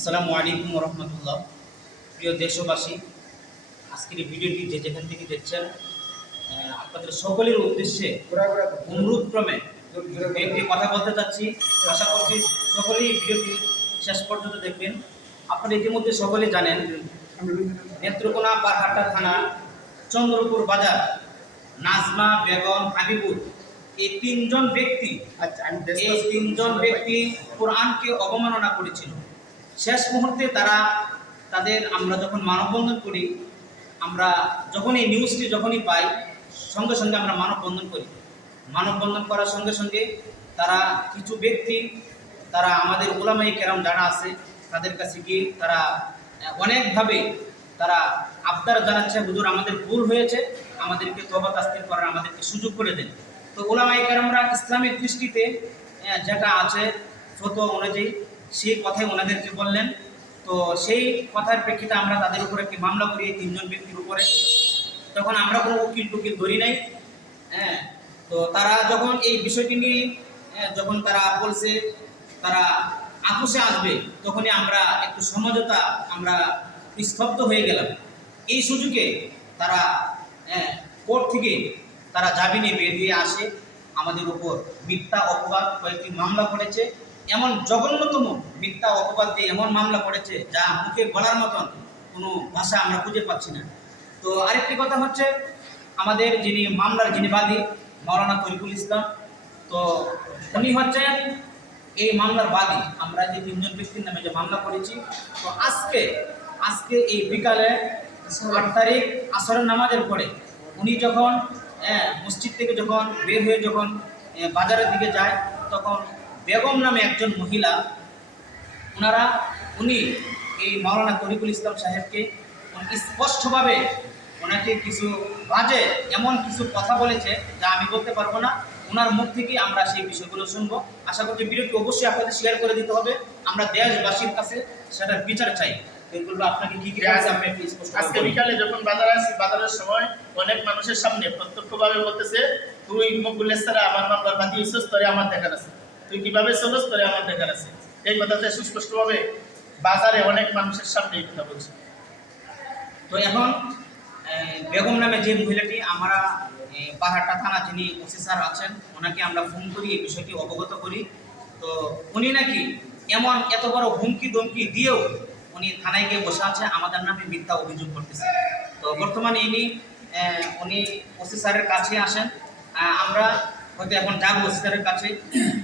আসসালামু আলাইকুম রহমতুল্লাহ। প্রিয় দেশবাসী, আজকের এই ভিডিওটি যে যেখান থেকে দেখছেন, আপনাদের সকলের উদ্দেশ্যে অনুরোধক্রমে একটি কথা বলতে চাচ্ছি। আশা করছি সকলেই এই ভিডিওটি শেষ পর্যন্ত দেখবেন। আপনারা ইতিমধ্যে সকলে জানেন, নেত্রকোনা বারহাট্টা থানা চন্দ্রপুর বাজার নাজমা বেগম হাবিবুর এই তিনজন ব্যক্তি কোরআনকে অবমাননা করেছিল। শেষ মুহূর্তে আমরা যখন মানববন্ধন করি, আমরা যখন এই নিউজটি যখনই পাই, সঙ্গে সঙ্গে আমরা মানববন্ধন করি। মানববন্ধন করার সঙ্গে সঙ্গে কিছু ব্যক্তি আমাদের উলামায়ে কেরাম যারা আছে তাদের কাছে গিয়ে অনেকভাবে আবদার জানাচ্ছে, হুজুর আমাদের ভুল হয়েছে, আমাদেরকে তওবা তাসতির করার আমাদেরকে সুযোগ করে দেন। তো উলামায়ে কেরামরা ইসলামের দৃষ্টিতে যেটা আছে ফতোয়া অনুযায়ী সেই কথাই ওনাদেরকে বললেন। তো সেই কথার প্রেক্ষিতে আমরা তাদের উপর একটি মামলা করি, এই তিনজন ব্যক্তির উপরে। তখন আমরা কোনো উকিল টুকিল ধরি নাই। তো তারা যখন এই বিষয়টি নিয়ে যখন বলছে তারা আপোষে আসবে, তখনই আমরা একটু সমঝোতা আমরা স্তব্ধ হয়ে গেলাম। এই সুযোগে কোর্ট থেকে জামিনে বেরিয়ে আসে। আমাদের উপর মিথ্যা অপবাদ কয়েকটি মামলা করেছে, এমন জঘন্যতম মিথ্যা অপবাদ দিয়ে এমন মামলা করেছে যা মুখে বলার মতন কোনো ভাষা আমরা খুঁজে পাচ্ছি না। তো আরেকটি কথা হচ্ছে, আমাদের যিনি বাদী মাওলানা তরিকুল ইসলাম, তো উনি হচ্ছেন এই মামলার বাদী। আমরা যে তিনজন ব্যক্তির নামে যে মামলা করেছি, তো আজকে এই বিকালে 8 তারিখ আসরের নামাজের পরে উনি যখন মসজিদ থেকে যখন বের হয়ে যখন বাজারের দিকে যায়, তখন বেগম নামে একজন মহিলা উনি এই মাওলানা তরিকুল ইসলাম সাহেবকে স্পষ্টভাবে ওনাকে কিছু বাজে এমন কিছু কথা বলেছে যা আমি বলতে পারবো না। ওনার মুখ থেকে আমরা সেই বিষয়গুলো শুনবো। আশা করছি ভিডিওটি অবশ্যই আপনাদের শেয়ার করে দিতে হবে। আমরা দেশবাসীর কাছে সেটার বিচার চাই। আপনাকে কি আজকে বিকালে যখন বাজারে আসি, বাজারের সময় অনেক মানুষের সামনে প্রত্যক্ষভাবে বলতেছে, তুই মকবুলের ছাড়া আমার মামলার বাদী হইছিস, তোরে আমার দেখার আছে, তুই কিভাবে চলস, তোরে আমার দেখার আছে। এই কথাটা সুস্পষ্টভাবে বাজারে অনেক মানুষের সামনে এই কথা বলছে। তো এখন বেগম নামে যে মহিলাটি, আমরা বারহাট্টা থানা যিনি ওসি স্যার আছেন, ওনাকে আমরা ফোন করি, এই বিষয়টি অবগত করি। তো উনি নাকি এত বড় হুমকি ধমকি দিয়েও উনি থানায় গিয়ে বসে আছে, আমাদের নামে মিথ্যা অভিযোগ করতেছে। তো বর্তমানে উনি ওসি স্যারের কাছে আসেন। আমরা হয়তো এখন যাবো ওসি স্যারের কাছে,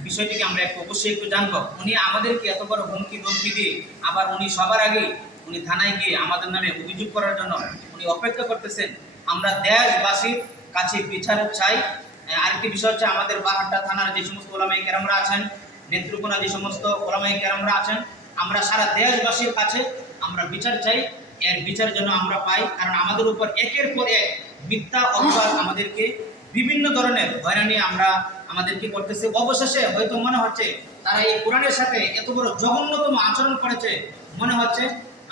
বিষয়টিকে আমরা অবশ্যই একটু জানবো। উনি আমাদেরকে এত বড় হুমকি ধমকি দিয়ে আবার উনি সবার আগে উনি থানায় গিয়ে আমাদের নামে অভিযোগ করার জন্য উনি অপেক্ষা করতেছেন। আমরা দেশবাসীর কাছে বিচার চাই। আরেকটি বিষয় হচ্ছে, আমাদের বারহাট্টা থানার যে সমস্ত ওলামায়ে কেরামরা আছেন, নেত্রকোনা যে সমস্ত ওলামায়ে কেরামরা আছেন, আমরা সারা দেশবাসীর কাছে আমরা বিচার চাই। এর বিচার যেন আমরা পাই, কারণ আমাদের উপর একের পর এক মিথ্যা অপবাদ, আমাদেরকে বিভিন্ন ধরনের হয়রানি আমাদেরকে করতেছে। অবশেষে হয়তো মনে হচ্ছে তারা এই কোরআনের সাথে এত বড় জঘন্যতম আচরণ করেছে, মনে হচ্ছে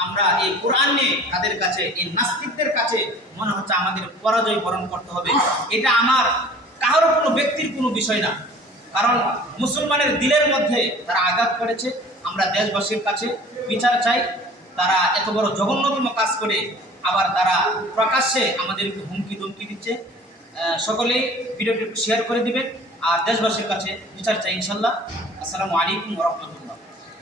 আমরা এই কোরআন নিয়ে তাদের কাছে, এই নাস্তিকদের কাছে মনে হচ্ছে আমাদের পরাজয় বরণ করতে হবে। এটা আমার কারোর কোনো ব্যক্তির কোনো বিষয় না, কারণ মুসলমানের দিলের মধ্যে তারা আঘাত করেছে। আমরা দেশবাসীর কাছে বিচার চাই। তারা এত বড় জঘন্যতম কাজ করে আবার প্রকাশ্যে আমাদেরকে হুমকি ধমকি দিচ্ছে। সকলেই ভিডিওটি শেয়ার করে দিবেন আর দেশবাসীর কাছে বিচার চাই ইনশাল্লাহ। আসসালামু আলাইকুম ওয়া রাহমাতুল্লাহ।